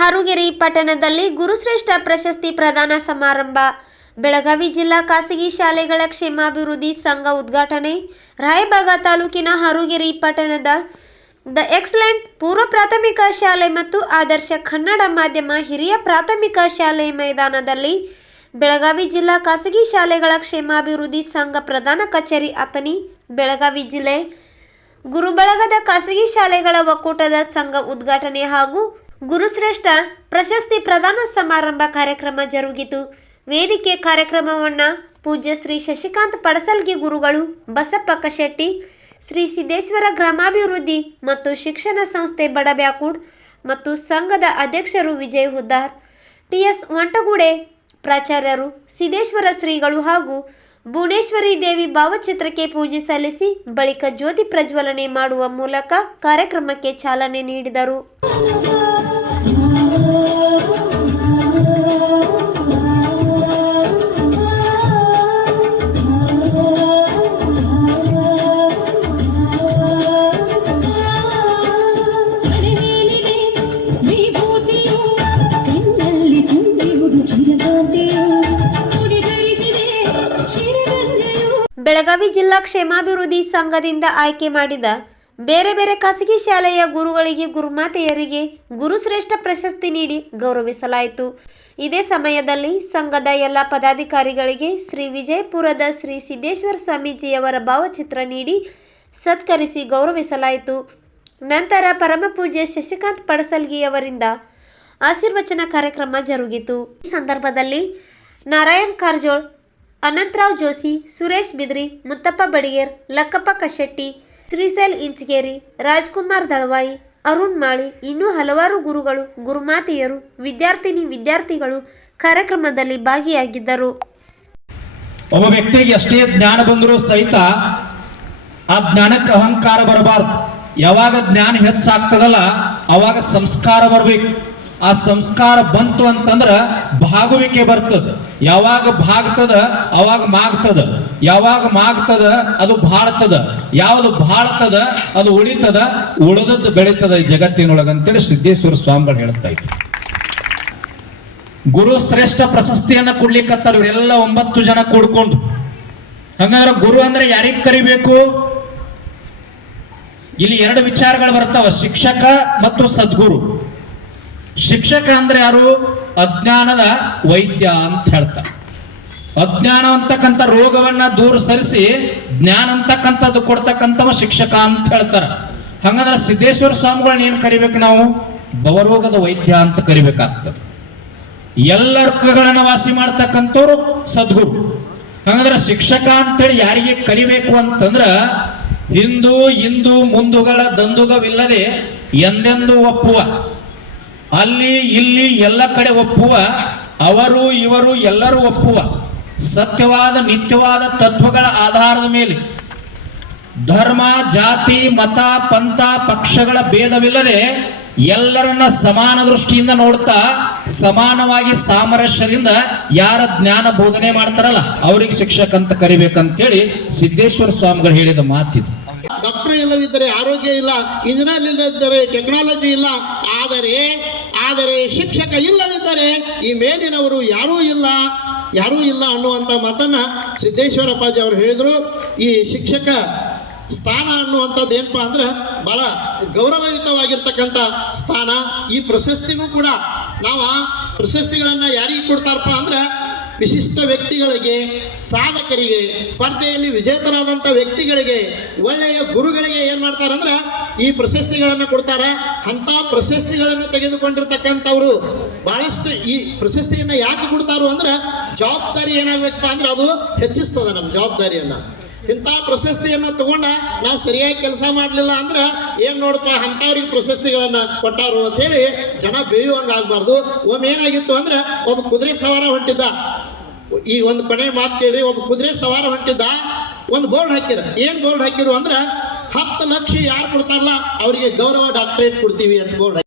ಹಾರುಗೆರೆ ಪಟ್ಟಣದಲ್ಲಿ ಗುರುಶ್ರೇಷ್ಠ ಪ್ರಶಸ್ತಿ ಪ್ರದಾನ ಸಮಾರಂಭ. ಬೆಳಗಾವಿ ಜಿಲ್ಲಾ ಖಾಸಗಿ ಶಾಲೆಗಳ ಕ್ಷೇಮಾಭಿವೃದ್ಧಿ ಸಂಘ ಉದ್ಘಾಟನೆ. ರಾಯಬಾಗ ತಾಲೂಕಿನ ಹಾರುಗೆರೆ ಪಟ್ಟಣದ ದ ಎಕ್ಸಲೆಂಟ್ ಪೂರ್ವ ಪ್ರಾಥಮಿಕ ಶಾಲೆ ಮತ್ತು ಆದರ್ಶ ಕನ್ನಡ ಮಾಧ್ಯಮ ಹಿರಿಯ ಪ್ರಾಥಮಿಕ ಶಾಲೆ ಮೈದಾನದಲ್ಲಿ ಬೆಳಗಾವಿ ಜಿಲ್ಲಾ ಖಾಸಗಿ ಶಾಲೆಗಳ ಕ್ಷೇಮಾಭಿವೃದ್ಧಿ ಸಂಘ ಪ್ರಧಾನ ಕಚೇರಿ ಅಥಣಿ, ಬೆಳಗಾವಿ ಜಿಲ್ಲೆ. ಗುರುಬಳಗದ ಖಾಸಗಿ ಶಾಲೆಗಳ ಒಕ್ಕೂಟದ ಸಂಘ ಉದ್ಘಾಟನೆ ಹಾಗೂ ಗುರುಶ್ರೇಷ್ಠ ಪ್ರಶಸ್ತಿ ಪ್ರದಾನ ಸಮಾರಂಭ ಕಾರ್ಯಕ್ರಮ ಜರುಗಿತು. ವೇದಿಕೆ ಕಾರ್ಯಕ್ರಮವನ್ನು ಪೂಜ್ಯ ಶ್ರೀ ಶಶಿಕಾಂತ್ ಪಡಸಲ್ಗಿ ಗುರುಗಳು ಬಸಪ್ಪ ಕಶೆಟ್ಟಿ, ಶ್ರೀ ಸಿದ್ದೇಶ್ವರ ಗ್ರಾಮಾಭಿವೃದ್ಧಿ ಮತ್ತು ಶಿಕ್ಷಣ ಸಂಸ್ಥೆ ಬಡಬ್ಯಾಕೂಡ್ ಮತ್ತು ಸಂಘದ ಅಧ್ಯಕ್ಷರು ವಿಜಯ್ ಹುದ್ದಾರ್ ಟಿಎಸ್ ವಂಟಗೂಡೆ ಪ್ರಾಚಾರ್ಯರು, ಸಿದ್ದೇಶ್ವರ ಶ್ರೀಗಳು ಹಾಗೂ ಭುವನೇಶ್ವರಿ ದೇವಿ ಭಾವಚಿತ್ರಕ್ಕೆ ಪೂಜೆ ಸಲ್ಲಿಸಿ ಬಳಿಕ ಜ್ಯೋತಿ ಪ್ರಜ್ವಲನೆ ಮಾಡುವ ಮೂಲಕ ಕಾರ್ಯಕ್ರಮಕ್ಕೆ ಚಾಲನೆ ನೀಡಿದರು. ಬೆಳಗಾವಿ ಜಿಲ್ಲಾ ಕ್ಷೇಮಾಭಿವೃದ್ಧಿ ಸಂಘದಿಂದ ಆಯ್ಕೆ ಮಾಡಿದ ಬೇರೆ ಬೇರೆ ಖಾಸಗಿ ಶಾಲೆಯ ಗುರುಗಳಿಗೆ ಗುರುಮಾತೆಯರಿಗೆ ಗುರುಶ್ರೇಷ್ಠ ಪ್ರಶಸ್ತಿ ನೀಡಿ ಗೌರವಿಸಲಾಯಿತು. ಇದೇ ಸಮಯದಲ್ಲಿ ಸಂಘದ ಎಲ್ಲ ಪದಾಧಿಕಾರಿಗಳಿಗೆ ಶ್ರೀ ವಿಜಯಪುರದ ಶ್ರೀ ಸಿದ್ದೇಶ್ವರ ಸ್ವಾಮೀಜಿಯವರ ಭಾವಚಿತ್ರ ನೀಡಿ ಸತ್ಕರಿಸಿ ಗೌರವಿಸಲಾಯಿತು. ನಂತರ ಪರಮಪೂಜ್ಯ ಶಶಿಕಾಂತ್ ಪಡಸಲ್ಗಿಯವರಿಂದ ಆಶೀರ್ವಚನ ಕಾರ್ಯಕ್ರಮ ಜರುಗಿತು. ಈ ಸಂದರ್ಭದಲ್ಲಿ ನಾರಾಯಣ್ ಕಾರಜೋಳ್ ಅನಂತರಾವ್ ಜೋಶಿ, ಸುರೇಶ್ ಬಿದ್ರಿ, ಮುತ್ತಪ್ಪ ಬಡಿಗೇರ್, ಲಕ್ಕಪ್ಪ ಕಶೆಟ್ಟಿ, ಶ್ರೀಶೈಲ್ ಇಂಚಗೇರಿ, ರಾಜ್ಕುಮಾರ್ ದಳವಾಯಿ, ಅರುಣ್ ಮಾಳಿ ಇನ್ನೂ ಹಲವಾರು ಗುರುಗಳು, ಗುರುಮಾತೆಯರು, ವಿದ್ಯಾರ್ಥಿನಿ ವಿದ್ಯಾರ್ಥಿಗಳು ಕಾರ್ಯಕ್ರಮದಲ್ಲಿ ಭಾಗಿಯಾಗಿದ್ದರು. ಒಬ್ಬ ವ್ಯಕ್ತಿಗೆ ಎಷ್ಟೇ ಜ್ಞಾನ ಬಂದರೂ ಸಹಿತ ಆ ಜ್ಞಾನಕ್ಕೆ ಅಹಂಕಾರ ಬರಬಾರ್ದು. ಯಾವಾಗ ಜ್ಞಾನ ಹೆಚ್ಚಾಗ್ತದಲ್ಲ, ಅವಾಗ ಸಂಸ್ಕಾರ ಬರ್ಬೇಕು. ಆ ಸಂಸ್ಕಾರ ಬಂತು ಅಂತಂದ್ರ ಭಾಗುವಿಕೆ ಬರ್ತದ. ಯಾವಾಗ ಭಾಗ್ತದ, ಅವಾಗ ಮಾಗ್ತದ. ಯಾವಾಗ ಮಾಗ್ತದ, ಅದು ಬಾಳ್ತದ ಯಾವುದು ಬಾಳ್ತದ ಅದು ಉಳಿತದ, ಉಳಿದದ್ದು ಬೆಳೀತದ ಈ ಜಗತ್ತಿನೊಳಗೆ ಅಂತೇಳಿ ಸಿದ್ದೇಶ್ವರ ಸ್ವಾಮಿಗಳು ಹೇಳ್ತಾ ಇದ್ರು. ಗುರು ಶ್ರೇಷ್ಠ ಪ್ರಶಸ್ತಿಯನ್ನ ಕೊಡ್ಲಿಕ್ಕತ್ತಾರ ಇವರೆಲ್ಲ ಒಂಬತ್ತು ಜನ ಕೂಡ್ಕೊಂಡು. ಹಂಗಂದ್ರೆ ಗುರು ಅಂದ್ರೆ ಯಾರಿಗ್ ಕರಿಬೇಕು? ಇಲ್ಲಿ ಎರಡು ವಿಚಾರಗಳು ಬರ್ತಾವ, ಶಿಕ್ಷಕ ಮತ್ತು ಸದ್ಗುರು. ಶಿಕ್ಷಕ ಅಂದ್ರೆ ಯಾರು? ಅಜ್ಞಾನದ ವೈದ್ಯ ಅಂತ ಹೇಳ್ತಾರೆ. ಅಜ್ಞಾನ ಅಂತಕ್ಕಂಥ ರೋಗವನ್ನ ದೂರ ಸರಿಸಿ ಜ್ಞಾನ ಅಂತಕ್ಕಂಥದ್ದು ಕೊಡ್ತಕ್ಕಂಥವ ಶಿಕ್ಷಕ ಅಂತ ಹೇಳ್ತಾರೆ. ಹಂಗಂದ್ರೆ ಸಿದ್ದೇಶ್ವರ ಸ್ವಾಮಿಗಳನ್ನ ಏನು ಕರಿಬೇಕು ನಾವು? ಬವರೋಗದ ವೈದ್ಯ ಅಂತ ಕರಿಬೇಕಾಗ್ತದೆ. ಎಲ್ಲ ರೋಗಗಳನ್ನ ವಾಸಿ ಮಾಡ್ತಕ್ಕಂಥವ್ರು ಸದ್ಗುರು. ಹಂಗಂದ್ರೆ ಶಿಕ್ಷಕ ಅಂತೇಳಿ ಯಾರಿಗೆ ಕರಿಬೇಕು ಅಂತಂದ್ರ ಹಿಂದೂ ಇಂದು ಮುಂದುಗಳ ದಂದುಗವಿಲ್ಲದೆ ಎಂದೆಂದು ಒಪ್ಪುವ. ಅಲ್ಲಿ, ಇಲ್ಲಿ ಎಲ್ಲ ಕಡೆ ಒಪ್ಪುವ, ಅವರು, ಇವರು ಎಲ್ಲರೂ ಒಪ್ಪುವ ಸತ್ಯವಾದ, ನಿತ್ಯವಾದ ತತ್ವಗಳ ಆಧಾರದ ಮೇಲೆ. ಧರ್ಮ, ಜಾತಿ, ಮತ, ಪಂಥ, ಪಕ್ಷಗಳ ಭೇದವಿಲ್ಲದೆ ಎಲ್ಲರನ್ನ ಸಮಾನ ದೃಷ್ಟಿಯಿಂದ ನೋಡ್ತಾ, ಸಮಾನವಾಗಿ ಸಾಮರಸ್ಯದಿಂದ ಯಾರ ಜ್ಞಾನ ಬೋಧನೆ ಮಾಡ್ತಾರಲ್ಲ, ಅವ್ರಿಗೆ ಶಿಕ್ಷಕ ಅಂತ ಕರಿಬೇಕಂತ ಹೇಳಿ ಸಿದ್ದೇಶ್ವರ ಸ್ವಾಮಿಗಳು ಹೇಳಿದ ಮಾತಿದು. ಡಾಕ್ಟರ್ ಇಲ್ಲದಿದ್ದರೆ ಆರೋಗ್ಯ ಇಲ್ಲ, ಇಂಜಿನಿಯರ್ ಇಲ್ಲದಿದ್ದರೆ ಟೆಕ್ನಾಲಜಿ ಇಲ್ಲ, ಆದರೆ ಆದರೆ ಶಿಕ್ಷಕ ಇಲ್ಲದಿದ್ದರೆ ಈ ಮೇಲಿನವರು ಯಾರೂ ಇಲ್ಲ ಯಾರೂ ಇಲ್ಲ ಅನ್ನುವಂಥ ಮಾತನ್ನ ಸಿದ್ದೇಶ್ವರಪ್ಪಾಜಿ ಅವರು ಹೇಳಿದರು. ಈ ಶಿಕ್ಷಕ ಸ್ಥಾನ ಅನ್ನುವಂಥದ್ದು ಏನಪ್ಪ ಅಂದ್ರೆ ಬಹಳ ಗೌರವಯುತವಾಗಿರ್ತಕ್ಕಂಥ ಸ್ಥಾನ. ಈ ಪ್ರಶಸ್ತಿನೂ ಕೂಡ ನಾವು ಪ್ರಶಸ್ತಿಗಳನ್ನು ಪ್ರಶಸ್ತಿಗಳನ್ನ ಯಾರಿಗೆ ಕೊಡ್ತಾರಪ್ಪ ಅಂದ್ರೆ ವಿಶಿಷ್ಟ ವ್ಯಕ್ತಿಗಳಿಗೆ, ಸಾಧಕರಿಗೆ, ಸ್ಪರ್ಧೆಯಲ್ಲಿ ವಿಜೇತರಾದಂಥ ವ್ಯಕ್ತಿಗಳಿಗೆ, ಒಳ್ಳೆಯ ಗುರುಗಳಿಗೆ ಏನು ಮಾಡ್ತಾರಂದ್ರೆ ಈ ಪ್ರಶಸ್ತಿಗಳನ್ನು ಕೊಡ್ತಾರೆ. ಅಂಥ ಪ್ರಶಸ್ತಿಗಳನ್ನು ತೆಗೆದುಕೊಂಡಿರ್ತಕ್ಕಂಥವ್ರು ಬಹಳಷ್ಟು ಈ ಪ್ರಶಸ್ತಿಯನ್ನು ಯಾಕೆ ಕೊಡ್ತಾರು ಅಂದ್ರೆ ಜವಾಬ್ದಾರಿ ಏನಾಗಬೇಕಪ್ಪ ಅಂದ್ರೆ ಅದು ಹೆಚ್ಚಿಸ್ತದೆ ನಮ್ಮ ಜವಾಬ್ದಾರಿಯನ್ನು. ಇಂಥ ಪ್ರಶಸ್ತಿಯನ್ನು ತಗೊಂಡ ನಾವು ಸರಿಯಾಗಿ ಕೆಲಸ ಮಾಡಲಿಲ್ಲ ಅಂದ್ರೆ ಏನು ನೋಡಪ್ಪ ಅಂಥವ್ರಿಗೆ ಪ್ರಶಸ್ತಿಗಳನ್ನು ಕೊಟ್ಟಾರು ಅಂತೇಳಿ ಜನ ಬೇಯುವಂಗೆ ಆಗಬಾರ್ದು ಒಮ್ಮೆ ಏನಾಗಿತ್ತು ಅಂದ್ರೆ ಒಬ್ಬ ಕುದುರೆ ಸವಾರ ಹೊಂಟಿದ್ದ. ಈ ಒಂದು ಕೊನೆ ಮಾತು ಕೇಳಿ ಒಬ್ಬ ಕುದುರೆ ಸವಾರ ಹೊಂಟಿದ್ದ, ಒಂದು ಬೋರ್ಡ್ ಹಾಕಿರ ಏನು ಬೋರ್ಡ್ ಹಾಕಿರು ಅಂದ್ರೆ, ಹತ್ತು ಲಕ್ಷ ಯಾರು ಕೊಡ್ತಾರಲ್ಲ, ಅವರಿಗೆ ಗೌರವ ಡಾಕ್ಟರೇಟ್ ಕೊಡ್ತೀವಿ ಅಂತ ಬೋರ್ಡ್